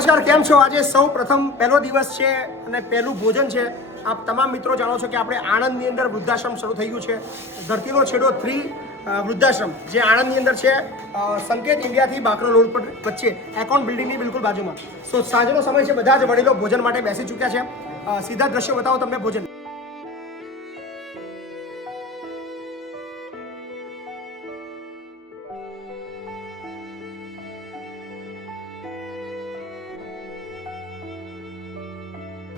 નમસ્કાર, કેમ છો? આજે સૌ પ્રથમ પહેલો દિવસ છે અને પહેલું ભોજન છે. આપ તમામ મિત્રો જાણો છો કે આપણે આણંદની અંદર વૃદ્ધાશ્રમ શરૂ થઈ ગયું છે. ધરતીનો છેડો 3 વૃદ્ધાશ્રમ જે આણંદની અંદર છે, સંકેત ઇન્ડિયાથી બાકરો રોડ પર વચ્ચે એકાઉન્ટ બિલ્ડિંગની બિલકુલ બાજુમાં. સો સાંજનો સમય છે, બધા જ વડીલો ભોજન માટે બેસી ચૂક્યા છે. સીધા દ્રશ્યો બતાવો તમને ભોજન.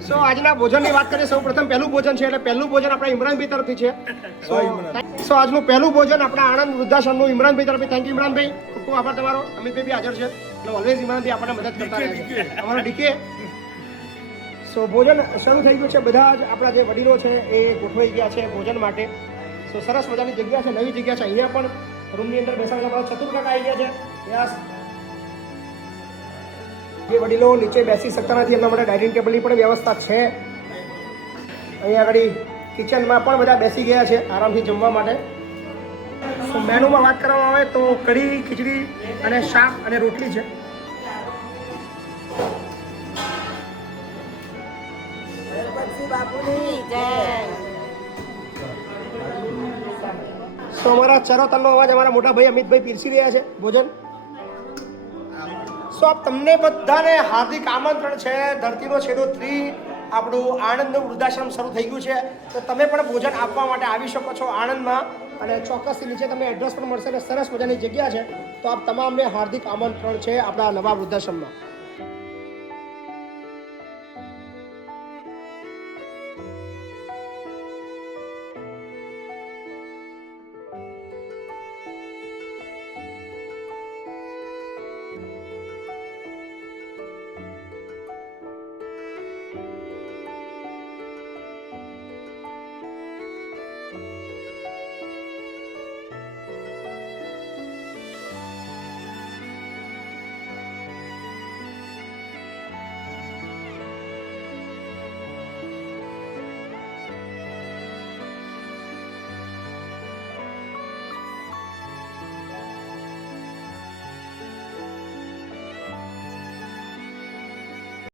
સો આજના ભોજનની વાત કરીએ, સૌ પ્રથમ પહેલું ભોજન છે એટલે પહેલું ભોજન આપણા ઇમરાનભાઈ તરફથી છે. સો આજનું પહેલું ભોજન આપણા આણંદ વૃદ્ધાશ્રમનું ઇમરાનભાઈ તરફથી. થેન્ક યુ ઇમરાનભાઈ, ખૂબ ખૂબ આભાર તમારો. અમિતભાઈ બી હાજર છે એટલે ઓલવેઝ ઇમરાનભાઈ આપણને મદદ કરતા રહે છે, અમારા ડીકે. સો ભોજન શરૂ થઈ ગયું છે. બધા જ આપણા જે વડીલો છે એ ગોઠવાઈ ગયા છે ભોજન માટે. સો સરસ મજાની જગ્યા છે, નવી જગ્યા છે. અહીંયા પણ રૂમની અંદર બેસાડવા આપણા ચતુર કાકા આવી ગયા છે. યસ, જે વડીલો નીચે બેસી શકતા નથી એમના માટે ડાઇનિંગ ટેબલની પણ વ્યવસ્થા છે. અહીંયા આગળ કિચનમાં પણ બધા બેસી ગયા છે આરામથી જમવા માટે. તો મેનુમાં વાત કરવામાં આવે તો કઢી, ખીચડી અને શાક અને રોટલી છે. તો અમારા ચરોતરનો અવાજ અમારા મોટા ભાઈ અમિતભાઈ પીરસી રહ્યા છે ભોજન. સો આપ તમને બધાને હાર્દિક આમંત્રણ છે. ધરતીનો છેડો 3 આપણું આણંદનું વૃદ્ધાશ્રમ શરૂ થઈ ગયું છે. તો તમે પણ ભોજન આપવા માટે આવી શકો છો આણંદમાં, અને ચોક્કસથી નીચે તમને એડ્રેસ પણ મળશે અને સરસ મજાની જગ્યા છે. તો આપ તમામને હાર્દિક આમંત્રણ છે આપણા નવા વૃદ્ધાશ્રમમાં.